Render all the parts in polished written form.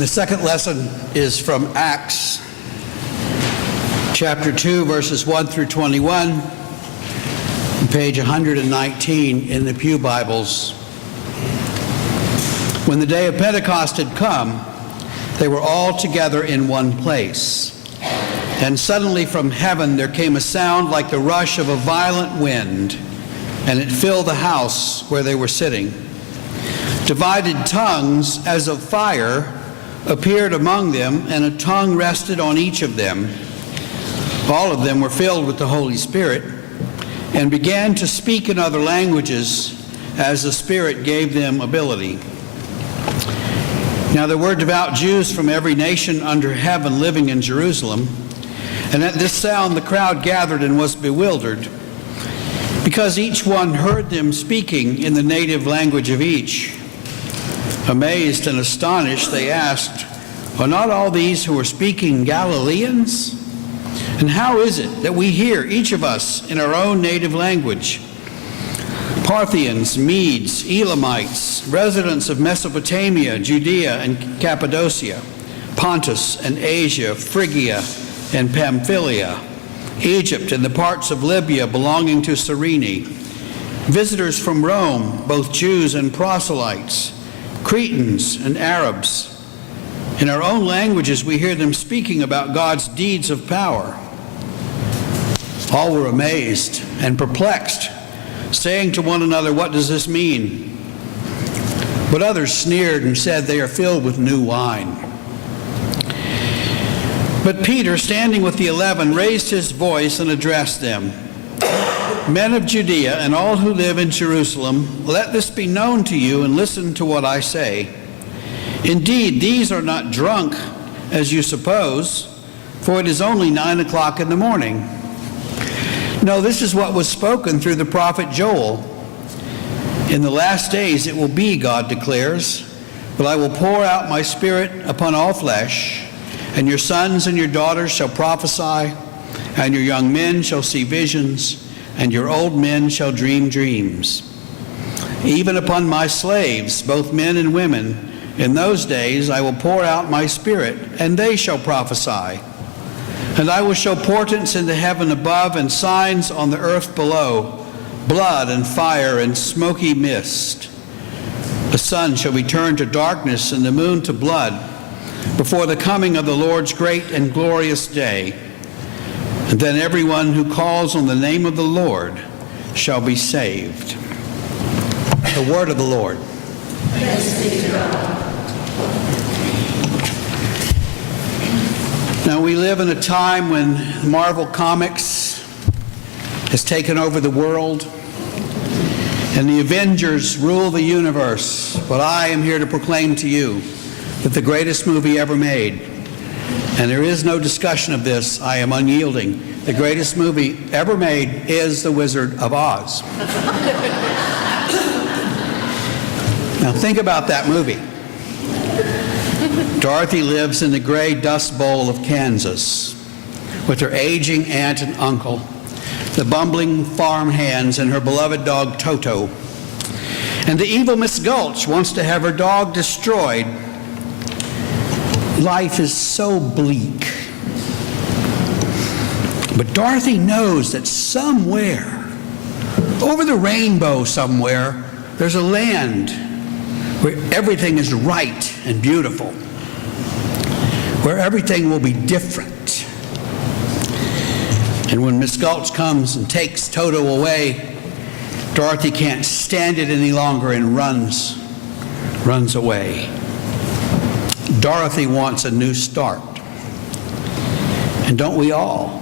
And the second lesson is from Acts chapter 2, verses 1 through 21, page 119 in the Pew Bibles. When the day of Pentecost had come, they were all together in one place. And suddenly from heaven there came a sound like the rush of a violent wind, and it filled the house where they were sitting. Divided tongues as of fire appeared among them, and a tongue rested on each of them. All of them were filled with the Holy Spirit and began to speak in other languages as the Spirit gave them ability. Now there were devout Jews from every nation under heaven living in Jerusalem, and at this sound the crowd gathered and was bewildered, because each one heard them speaking in the native language of each. Amazed and astonished, they asked, "Are not all these who are speaking Galileans? And how is it that we hear, each of us, in our own native language? Parthians, Medes, Elamites, residents of Mesopotamia, Judea and Cappadocia, Pontus and Asia, Phrygia and Pamphylia, Egypt and the parts of Libya belonging to Cyrene, visitors from Rome, both Jews and proselytes, Cretans and Arabs. In our own languages we hear them speaking about God's deeds of power." All were amazed and perplexed, saying to one another, "What does this mean?" But others sneered and said, "They are filled with new wine." But Peter, standing with the 11, raised his voice and addressed them. "Men of Judea and all who live in Jerusalem, let this be known to you and listen to what I say. Indeed, these are not drunk, as you suppose, for it is only 9 o'clock in the morning. No, this is what was spoken through the prophet Joel. In the last days it will be, God declares, but I will pour out my Spirit upon all flesh, and your sons and your daughters shall prophesy, and your young men shall see visions, and your old men shall dream dreams. Even upon my slaves, both men and women, in those days I will pour out my Spirit, and they shall prophesy. And I will show portents in the heaven above and signs on the earth below, blood and fire and smoky mist. The sun shall be turned to darkness and the moon to blood before the coming of the Lord's great and glorious day. And then everyone who calls on the name of the Lord shall be saved." The word of the Lord. Thanks be to God. Now, we live in a time when Marvel Comics has taken over the world and the Avengers rule the universe. But I am here to proclaim to you that the greatest movie ever made, and there is no discussion of this, I am unyielding, the greatest movie ever made is The Wizard of Oz. Now think about that movie. Dorothy lives in the gray dust bowl of Kansas with her aging aunt and uncle, the bumbling farm hands, and her beloved dog Toto. And the evil Miss Gulch wants to have her dog destroyed. Life is so bleak. But Dorothy knows that somewhere, over the rainbow somewhere, there's a land where everything is right and beautiful, where everything will be different. And when Miss Gulch comes and takes Toto away, Dorothy can't stand it any longer and runs away. Dorothy wants a new start. And don't we all?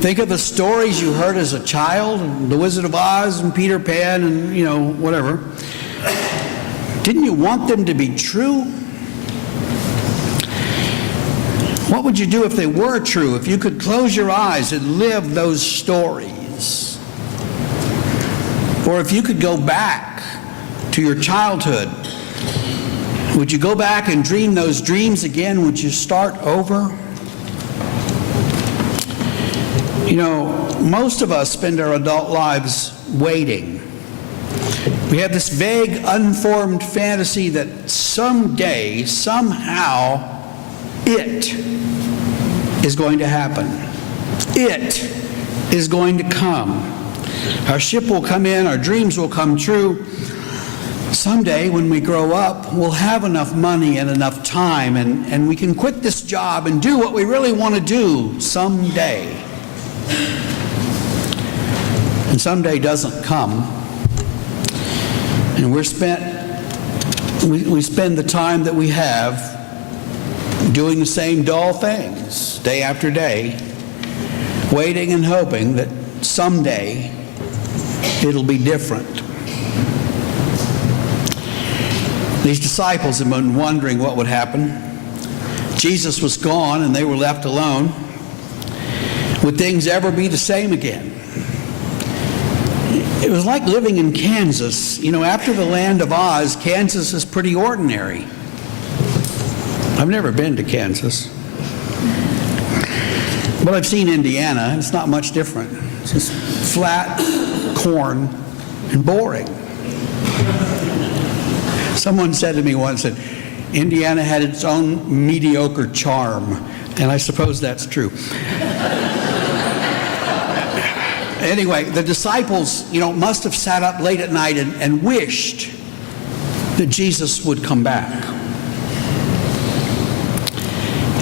Think of the stories you heard as a child, The Wizard of Oz and Peter Pan and, whatever. Didn't you want them to be true? What would you do if they were true, if you could close your eyes and live those stories? Or if you could go back to your childhood, would you go back and dream those dreams again? Would you start over? Most of us spend our adult lives waiting. We have this vague, unformed fantasy that someday, somehow, it is going to happen. It is going to come. Our ship will come in, our dreams will come true. Someday, when we grow up, we'll have enough money and enough time, and we can quit this job and do what we really want to do someday. And someday doesn't come. And we spend the time that we have doing the same dull things day after day, waiting and hoping that someday it'll be different. These disciples have been wondering what would happen. Jesus was gone and they were left alone. Would things ever be the same again? It was like living in Kansas. You know, after the Land of Oz, Kansas is pretty ordinary. I've never been to Kansas. But I've seen Indiana. It's not much different. It's just flat corn and boring. Someone said to me once that Indiana had its own mediocre charm, and I suppose that's true. Anyway, the disciples, must have sat up late at night and wished that Jesus would come back.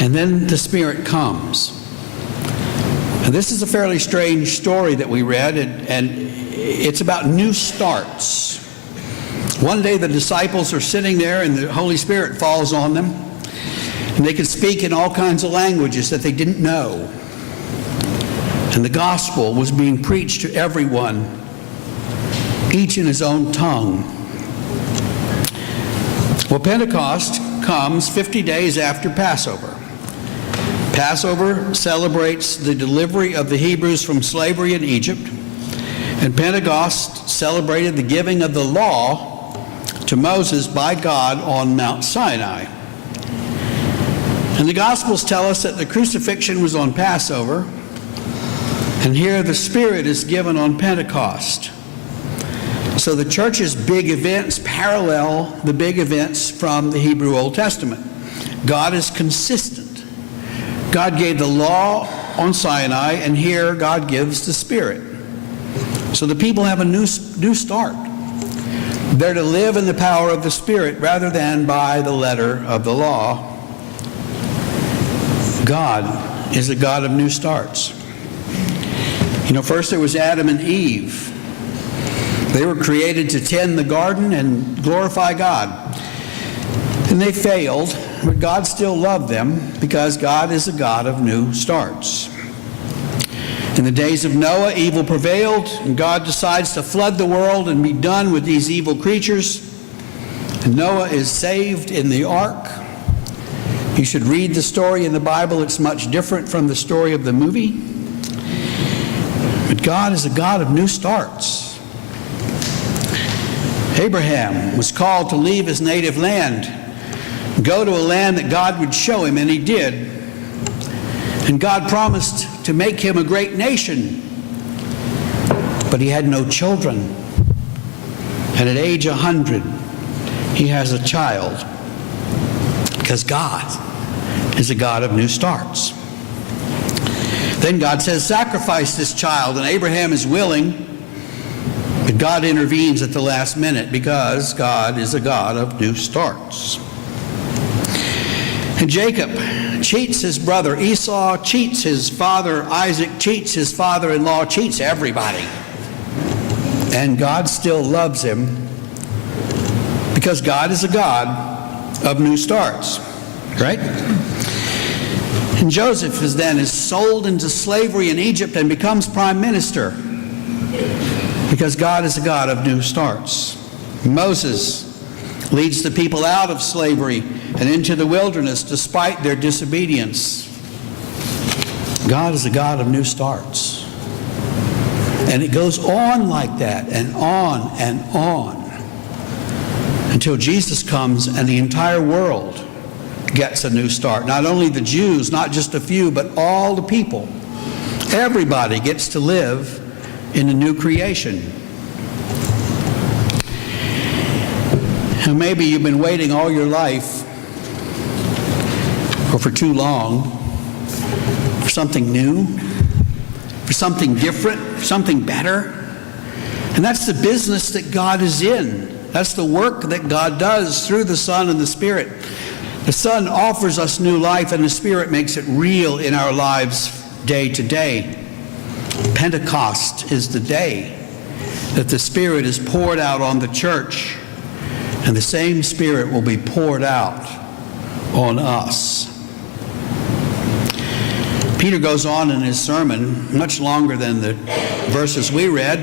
And then the Spirit comes. And this is a fairly strange story that we read, and it's about new starts. One day the disciples are sitting there and the Holy Spirit falls on them, and they can speak in all kinds of languages that they didn't know. And the gospel was being preached to everyone, each in his own tongue. Well, Pentecost comes 50 days after Passover. Passover celebrates the delivery of the Hebrews from slavery in Egypt, and Pentecost celebrated the giving of the law to Moses by God on Mount Sinai. And the Gospels tell us that the crucifixion was on Passover, and here the Spirit is given on Pentecost. So the church's big events parallel the big events from the Hebrew Old Testament. God is consistent. God gave the law on Sinai, and here God gives the Spirit. So the people have a new start. They're to live in the power of the Spirit rather than by the letter of the law. God is a God of new starts. First there was Adam and Eve. They were created to tend the garden and glorify God. And they failed, but God still loved them because God is a God of new starts. In the days of Noah, evil prevailed, and God decides to flood the world and be done with these evil creatures. And Noah is saved in the ark. You should read the story in the Bible. It's much different from the story of the movie. But God is a God of new starts. Abraham was called to leave his native land, go to a land that God would show him, and he did. And God promised to make him a great nation, but he had no children. And at age 100, he has a child, because God is a God of new starts. Then God says, sacrifice this child, and Abraham is willing, but God intervenes at the last minute because God is a God of new starts. And Jacob cheats his brother Esau, cheats his father Isaac, cheats his father-in-law, cheats everybody. And God still loves him because God is a God of new starts, right? And Joseph is sold into slavery in Egypt and becomes prime minister because God is a God of new starts. Moses leads the people out of slavery and into the wilderness despite their disobedience. God is a God of new starts. And it goes on like that and on until Jesus comes and the entire world gets a new start. Not only the Jews, not just a few, but all the people. Everybody gets to live in a new creation. And maybe you've been waiting all your life, or for too long, for something new, for something different, for something better. And that's the business that God is in. That's the work that God does through the Son and the Spirit. The Son offers us new life, and the Spirit makes it real in our lives day to day. Pentecost is the day that the Spirit is poured out on the church, and the same Spirit will be poured out on us. Peter goes on in his sermon, much longer than the verses we read,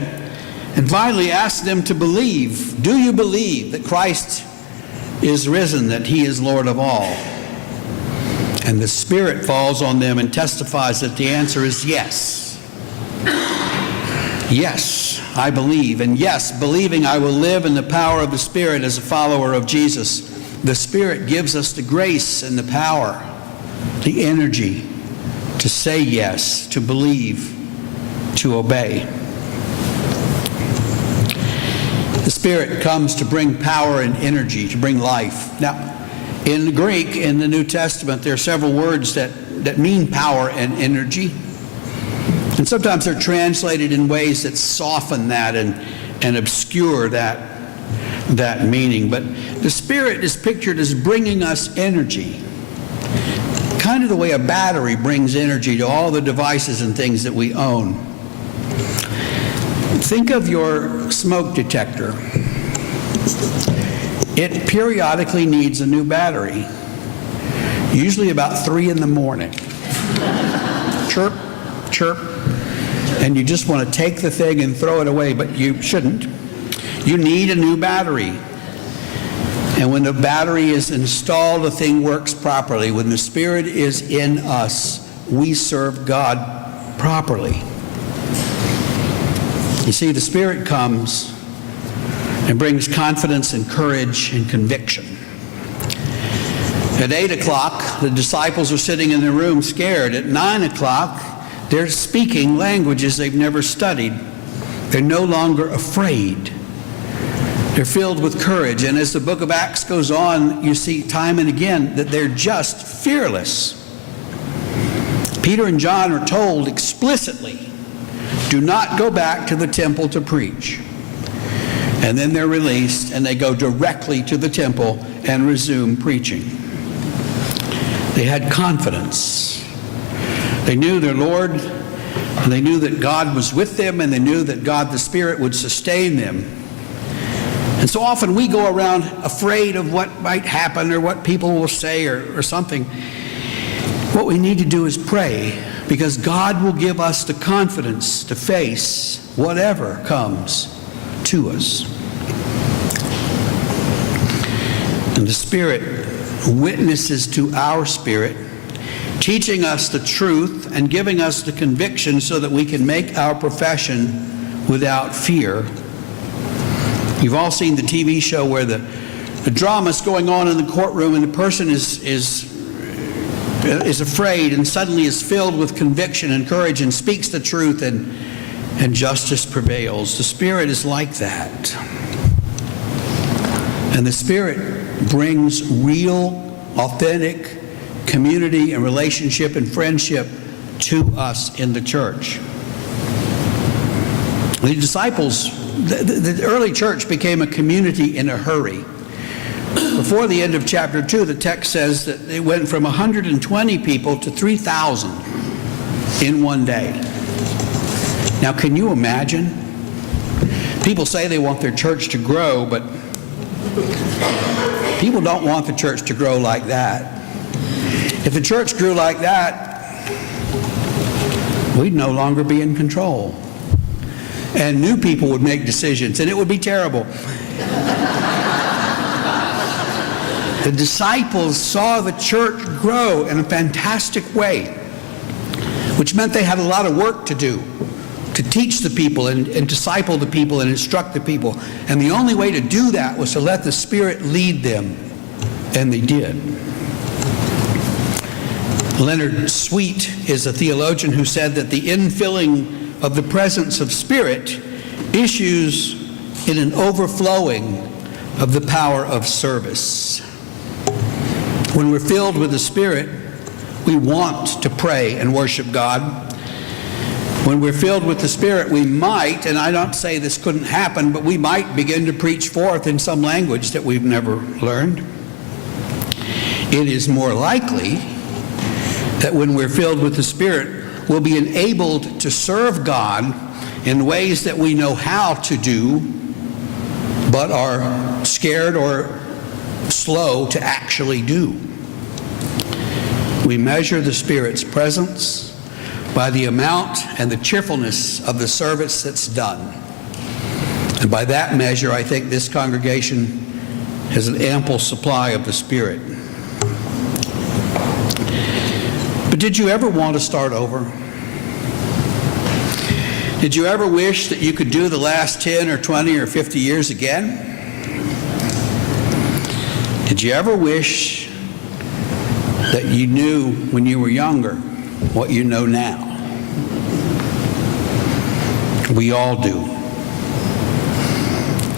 and finally asks them to believe. Do you believe that Christ is risen, that he is Lord of all? And the Spirit falls on them and testifies that the answer is yes. Yes, I believe. And yes, believing I will live in the power of the Spirit as a follower of Jesus. The Spirit gives us the grace and the power, the energy to say yes, to believe, to obey. The Spirit comes to bring power and energy, to bring life. Now, in the Greek, in the New Testament, there are several words that mean power and energy. And sometimes they're translated in ways that soften that and obscure that meaning. But the Spirit is pictured as bringing us energy, kind of the way a battery brings energy to all the devices and things that we own. Think of your smoke detector. It periodically needs a new battery, usually about 3 in the morning. Chirp, chirp, and you just want to take the thing and throw it away, but you shouldn't. You need a new battery. And when the battery is installed, the thing works properly. When the Spirit is in us, we serve God properly. You see, the Spirit comes and brings confidence and courage and conviction. At 8 o'clock, the disciples are sitting in their room scared. At 9 o'clock, they're speaking languages they've never studied. They're no longer afraid. They're filled with courage. And as the book of Acts goes on, you see time and again that they're just fearless. Peter and John are told explicitly, do not go back to the temple to preach. And then they're released and they go directly to the temple and resume preaching. They had confidence. They knew their Lord, and they knew that God was with them, and they knew that God the Spirit would sustain them. And so often we go around afraid of what might happen or what people will say or something. What we need to do is pray, because God will give us the confidence to face whatever comes to us. And the Spirit witnesses to our spirit, teaching us the truth and giving us the conviction so that we can make our profession without fear. You've all seen the TV show where the drama's going on in the courtroom and the person is afraid and suddenly is filled with conviction and courage and speaks the truth and justice prevails. The Spirit is like that. And the Spirit brings real, authentic community and relationship and friendship to us in the church. The disciples, the early church became a community in a hurry. Before the end of chapter 2, the text says that they went from 120 people to 3,000 in one day. Now, can you imagine? People say they want their church to grow, but people don't want the church to grow like that. If the church grew like that, we'd no longer be in control. And new people would make decisions, and it would be terrible. The disciples saw the church grow in a fantastic way, which meant they had a lot of work to do, to teach the people and disciple the people and instruct the people. And the only way to do that was to let the Spirit lead them, and they did. Leonard Sweet is a theologian who said that the infilling of the presence of Spirit issues in an overflowing of the power of service. When we're filled with the Spirit, we want to pray and worship God. When we're filled with the Spirit, we might, and I don't say this couldn't happen, but we might begin to preach forth in some language that we've never learned. It is more likely that when we're filled with the Spirit, we'll be enabled to serve God in ways that we know how to do, but are scared or slow to actually do. We measure the Spirit's presence by the amount and the cheerfulness of the service that's done. And by that measure, I think this congregation has an ample supply of the Spirit. But did you ever want to start over? Did you ever wish that you could do the last 10 or 20 or 50 years again? Did you ever wish that you knew when you were younger what you know now? We all do.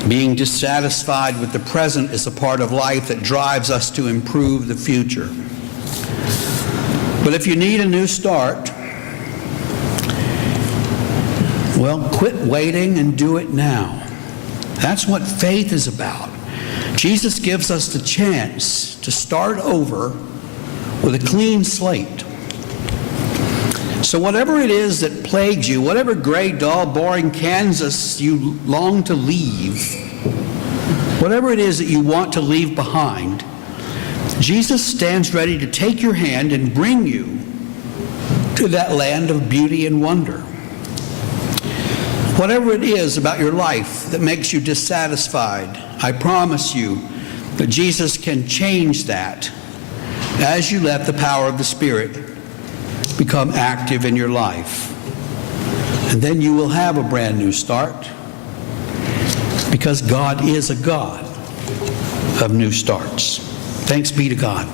Being dissatisfied with the present is a part of life that drives us to improve the future. But if you need a new start, well, quit waiting and do it now. That's what faith is about. Jesus gives us the chance to start over with a clean slate. So whatever it is that plagues you, whatever gray, dull, boring Kansas you long to leave, whatever it is that you want to leave behind, Jesus stands ready to take your hand and bring you to that land of beauty and wonder. Whatever it is about your life that makes you dissatisfied, I promise you that Jesus can change that as you let the power of the Spirit become active in your life. And then you will have a brand new start, because God is a God of new starts. Thanks be to God.